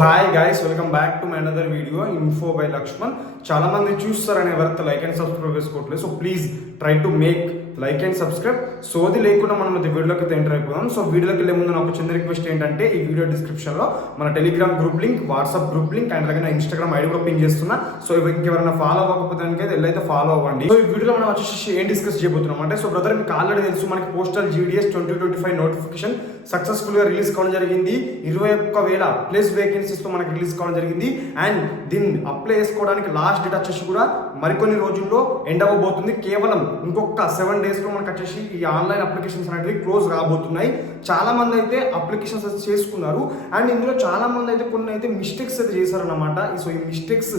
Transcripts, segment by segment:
Hi guys, welcome back to my another video info by Lakshman. చాలా మంది చూస్తారనే worth like and subscribe చేసుకోవట్లేదు. So please try to make like and subscribe. So అది లేకుండా మనం వీడియోలోకి ఎంటర్ అయిపోదాం. సో వీడియోలోకి వెళ్ళే ముందు నాకు చిన్న రిక్వెస్ట్ ఏంటంటే, ఈ వీడియో డిస్క్రిప్షన్ లో మన Telegram group link, WhatsApp group link and అలాగే నా ఇన్స్టాగ్రామ్ ఐడి కూడా పిన్ చేస్తున్నా. సో ఇంకెవరైనా ఫాలో అవ్వకపోతే వెళ్ళైతే ఫాలో అవ్వండి. సో ఈ వీడియోలో మనం వచ్చేసి ఏం డిస్కస్ చేయబోతున్నాం అంటే, సో బ్రదర్ మీకు ఆల్రెడీ తెలుసు, మనకి పోస్టల్ GDS 2025 నోటిఫికేషన్ సక్సెస్ఫుల్ గా రిలీజ్ కావడం జరిగింది. 21,000 ప్లేస్ వేకెన్సీస్ తో మనకి రిలీజ్ కావడం జరిగింది. అండ్ దీన్ని అప్లై చేసుకోవడానికి లాస్ట్ డేట్ వచ్చేసి కూడా మరికొన్ని రోజుల్లో ఎండ్ అవ్వబోతుంది. కేవలం ఇంకొక 7 days లో మనకు వచ్చేసి ఈ ఆన్లైన్ అప్లికేషన్స్ అనేవి క్లోజ్ రాబోతున్నాయి. చాలా మంది అయితే అప్లికేషన్స్ అయితే చేసుకున్నారు. అండ్ ఇందులో చాలా మంది అయితే కొన్ని అయితే మిస్టేక్స్ అయితే చేశారన్నమాట. సో ఈ మిస్టేక్స్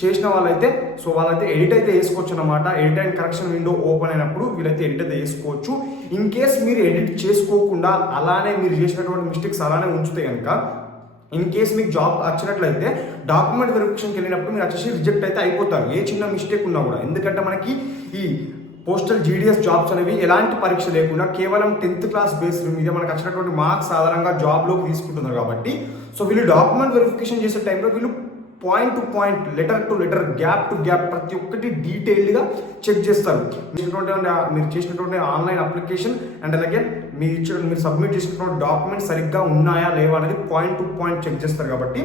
చేసిన వాళ్ళైతే ఎడిట్ అయితే వేసుకోవచ్చు అనమాట. Edit and correction window open అయినప్పుడు వీళ్ళైతే ఎడిట్ అయితే వేసుకోవచ్చు. ఇన్ కేస్ మీరు ఎడిట్ చేసుకోకుండా అలానే మీరు చేసినటువంటి మిస్టేక్స్ అలానే ఉంచితే కనుక, ఇన్ కేస్ మీకు జాబ్ వచ్చినట్లయితే డాక్యుమెంట్ వెరిఫికేషన్కి వెళ్ళినప్పుడు మీరు వచ్చేసి రిజెక్ట్ అయితే అయిపోతారు, ఏ చిన్న మిస్టేక్ ఉన్నా కూడా. ఎందుకంటే మనకి ఈ పోస్టల్ GDS జాబ్స్ అనేవి ఎలాంటి పరీక్ష లేకుండా కేవలం 10th క్లాస్ బేస్డ్ మీద మనకు వచ్చినటువంటి మార్క్స్ ఆధారంగా జాబ్లోకి తీసుకుంటున్నారు కాబట్టి, సో వీళ్ళు డాక్యుమెంట్ వెరిఫికేషన్ చేసే టైంలో వీళ్ళు point to point, letter to letter, gap to gap ప్రతి ఒక్కటి డీటెయిల్డ్గా చెక్ చేస్తారు. మీరు చేసినటువంటి ఆన్లైన్ అప్లికేషన్ అండ్ అలాగే మీరు సబ్మిట్ చేసినటువంటి డాక్యుమెంట్స్ సరిగ్గా ఉన్నాయా లేవా అనేది పాయింట్ టు పాయింట్ చెక్ చేస్తారు. కాబట్టి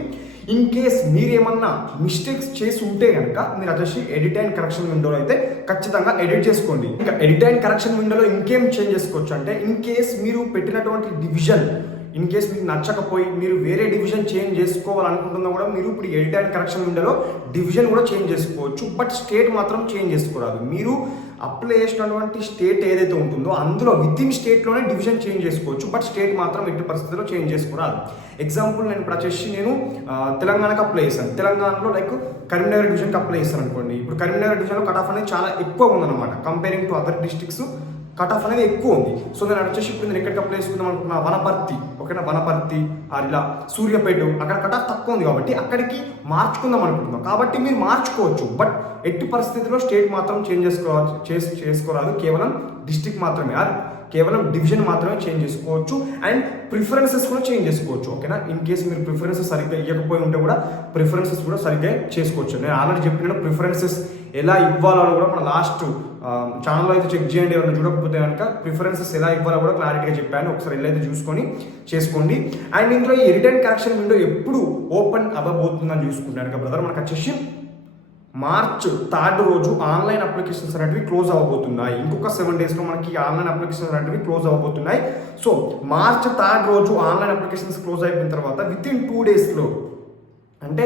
ఇన్ కేస్ మీరు ఏమన్నా మిస్టేక్స్ చేసి ఉంటే కనుక మీరు వచ్చేసి ఎడిట్ అండ్ కరెక్షన్ విండోలో అయితే ఖచ్చితంగా ఎడిట్ చేసుకోండి. ఇంకా ఎడిట్ అండ్ కరెక్షన్ విండోలో ఇంకేం చేంజ్ చేసుకోవచ్చు అంటే, ఇన్ కేస్ మీరు పెట్టినటువంటి డివిజన్ ఇన్ కేస్ మీకు నచ్చకపోయి మీరు వేరే డివిజన్ చేంజ్ చేసుకోవాలనుకుంటున్నా కూడా మీరు ఇప్పుడు ఎడిట్ అండ్ కరెక్షన్ విండోలో డివిజన్ కూడా చేంజ్ చేసుకోవచ్చు. బట్ స్టేట్ మాత్రం చేంజ్ చేసుకోరాదు. మీరు అప్లై చేసినటువంటి స్టేట్ ఏదైతే ఉంటుందో అందులో విత్ ఇన్ స్టేట్లోనే డివిజన్ చేంజ్ చేసుకోవచ్చు. బట్ స్టేట్ మాత్రం ఎట్టి పరిస్థితుల్లో చేంజ్ చేసుకోరాదు. ఎగ్జాంపుల్ నేను ఇప్పుడు వచ్చేసి తెలంగాణకు అప్లై చేశాను. తెలంగాణలో కరీంనగర్ డివిజన్కి అప్లై చేశాను అనుకోండి. ఇప్పుడు కరీంనగర్ డివిజన్లో కట్ ఆఫ్ అనేది చాలా ఎక్కువ ఉందన్నమాట. Comparing to other districts cut off అనేది ఎక్కువ ఉంది. సో నేను వచ్చేసి ఇప్పుడు నేను ఎక్కడికి అప్లై చేసుకుందాం అనుకున్నా, వనపర్తి, ఓకేనా, వనపర్తి ఇలా సూర్యాపేట, అక్కడ కట్ ఆఫ్ తక్కువ ఉంది కాబట్టి అక్కడికి మార్చుకుందాం అనుకుంటున్నాం. కాబట్టి మీరు మార్చుకోవచ్చు. బట్ ఎట్టి పరిస్థితిలో స్టేట్ మాత్రం చేంజ్ చేసుకోరాదు. కేవలం డిస్ట్రిక్ట్ మాత్రమే, కేవలం డివిజన్ మాత్రమే చేంజ్ చేసుకోవచ్చు. అండ్ ప్రిఫరెన్సెస్ కూడా చేంజ్ చేసుకోవచ్చు, ఓకేనా. ఇన్ కేస్ మీరు ప్రిఫరెన్సెస్ సరిగ్గా ఇవ్వకపోయి ఉంటే కూడా ప్రిఫరెన్సెస్ కూడా సరిగ్గా చేసుకోవచ్చు. నేను ఆల్రెడీ చెప్పిన ప్రిఫరెన్సెస్ ఎలా ఇవ్వాలో కూడా మన లాస్ట్ ఛానల్లో అయితే చెక్ చేయండి. ఎవరైనా చూడకపోతే కనుక ప్రిఫరెన్సెస్ ఎలా ఇవ్వాలో కూడా క్లారిటీగా చెప్పాను. ఒకసారి వెళ్ళైతే చూసుకొని చేసుకోండి. అండ్ ఇందులో ఈ ఎడిట్ అండ్ కరెక్షన్ విండో ఎప్పుడు ఓపెన్ అవ్వబోతుందని చూసుకుంటాను బ్రదర్. మనకు వచ్చేసి March 3 రోజు ఆన్లైన్ అప్లికేషన్స్ అనేవి క్లోజ్ అవ్వబోతున్నాయి. ఇంకొక 7 days లో మనకి ఆన్లైన్ అప్లికేషన్స్ అనేవి క్లోజ్ అవ్వబోతున్నాయి. సో March 3 రోజు ఆన్లైన్ అప్లికేషన్స్ క్లోజ్ అయిపోయిన తర్వాత విత్ ఇన్ 2 days లో అంటే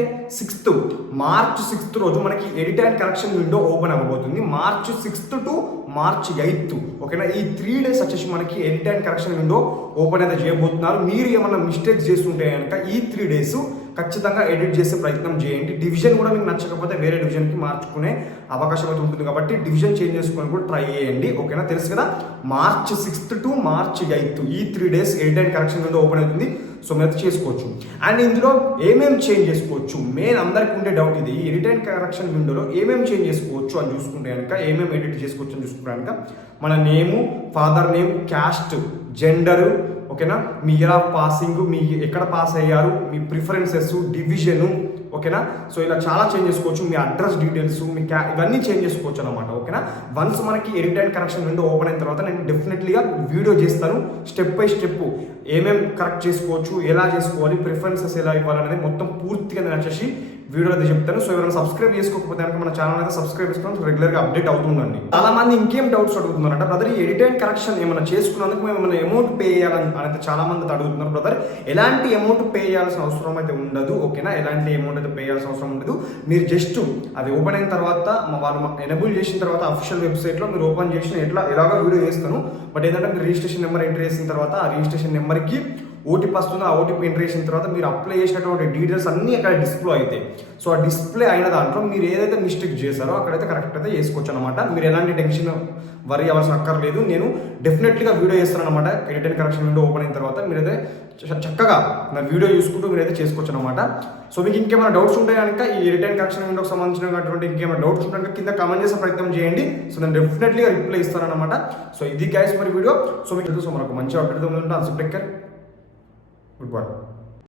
March 6th రోజు మనకి edit and correction window open అవ్వబోతుంది. March 6th to March 8th, ఓకేనా. ఈ 3 days వచ్చేసి మనకి edit and correction window open అయితే చేయబోతున్నారు. మీరు ఏమన్నా మిస్టేక్స్ చేస్తుంటే కనుక ఈ 3 days ఖచ్చితంగా ఎడిట్ చేసే ప్రయత్నం చేయండి. డివిజన్ కూడా మీకు నచ్చకపోతే వేరే డివిజన్కి మార్చుకునే అవకాశం అయితే ఉంటుంది కాబట్టి డివిజన్ చేంజ్ చేసుకొని కూడా ట్రై చేయండి, ఓకేనా. తెలుసు కదా, March 6th to March 8th ఈ 3 days edit and correction window open అవుతుంది. సో మీరు చేసుకోవచ్చు. అండ్ ఇందులో ఏమేమి చేంజ్ చేసుకోవచ్చు, మెయిన్ అందరికి ఉండే డౌట్ ఇది. ఎడిట్ అండ్ కరెక్షన్ విండోలో ఏమేమి చేంజ్ చేసుకోవచ్చు అని చూసుకుంటే కనుక, ఏమేమి ఎడిట్ చేసుకోవచ్చు అని చూసుకుంటే కనుక, మన నేము, ఫాదర్ నేమ్, క్యాస్ట్, జెండరు, ఓకేనా, మీ ఇయర్ ఆఫ్ పాసింగ్, మీ ఎక్కడ పాస్ అయ్యారు, మీ ప్రిఫరెన్సెస్, డివిజను, ఓకేనా. సో ఇలా చాలా చేంజ్ చేసుకోవచ్చు. మీ అడ్రస్ డీటెయిల్స్, మీ ఇవన్నీ చేంజ్ చేసుకోవచ్చు అనమాట, ఓకేనా. వన్స్ మనకి edit and correction window open అయిన తర్వాత నేను డెఫినెట్లీగా వీడియో చేస్తాను, స్టెప్ బై స్టెప్ ఏమేమి కరెక్ట్ చేసుకోవచ్చు, ఎలా చేసుకోవాలి, ప్రిఫరెన్సెస్ ఎలా ఇవ్వాలనేది మొత్తం పూర్తిగా నేను వచ్చేసి వీడియో అయితే చెప్తాను. సో ఎవరైనా సబ్స్క్రైబ్ చేసుకోకపోతే కనుక మన ఛానల్ అయితే సబ్స్క్రైబ్ చేసుకుని రెగ్యులర్గా అప్డేట్ అవుతుందండి. చాలా మంది ఇంకేం డౌట్స్ అడుగుతున్నారంటే, బ్రదర్ ఈ ఎడిట్ అండ్ కరెక్షన్ ఏమైనా చేసుకున్నందుకు మేము ఏమైనా అమౌంట్ పే చేయాలని అయితే చాలా మంది అడుగుతున్నారు. బ్రదర్ ఎలాంటి అమౌంట్ పే చేయాల్సిన అవసరం అయితే ఉండదు, ఓకేనా. ఎలాంటి అమౌంట్ అయితే పే చేయాల్సిన అవసరం ఉండదు. మీరు జస్ట్ అది ఓపెన్ అయిన తర్వాత వాళ్ళు ఎనేబుల్ చేసిన తర్వాత అఫీషియల్ వెబ్సైట్లో మీరు ఓపెన్ చేసిన ఎలాగో వీడియో చేస్తాను. బట్ ఏంటంటే మీరు రిజిస్ట్రేషన్ నెంబర్ ఎంటర్ చేసిన తర్వాత ఆ రిజిస్ట్రేషన్ నెంబర్కి ఓటీపీ వస్తుంది. ఆ ఓటీపీ ఎంటర్ చేసిన తర్వాత మీరు అప్లై చేసినటువంటి డీటెయిల్స్ అన్నీ అక్కడ డిస్ప్లే అవుతాయి. సో ఆ డిస్ప్లే అయిన దాంట్లో మీరు ఏదైతే మిస్టేక్ చేశారో అక్కడైతే కరెక్ట్ అయితే చేసుకోవచ్చు అనమాట. మీరు ఎలాంటి టెన్షన్ వరీ అవ్వాల్సిన అక్కర్లేదు. నేను డెఫినెట్లీగా వీడియో చేస్తాను అనమాట. Edit and correction window open అయిన తర్వాత మీరైతే చక్కగా నా వీడియో చూసుకుంటూ మీరైతే చేసుకోవచ్చు అనమాట. సో మీకు ఇంకేమైనా డౌట్స్ ఉంటే కనుక ఈ ఎడిట్ అండ్ కరెక్షన్ విండోకి సంబంధించినటువంటి ఇంకేమైనా డౌట్స్ ఉంటే కింద కామెంట్ చేసే ప్రయత్నం చేయండి. సో నేను డెఫినెట్లీగా రిప్లై ఇస్తాను అనమాట. సో ఇది గైస్ మరి వీడియో. సో మీకు మనకు మంచి అప్డేట్ ఉంటుంది. Goodbye.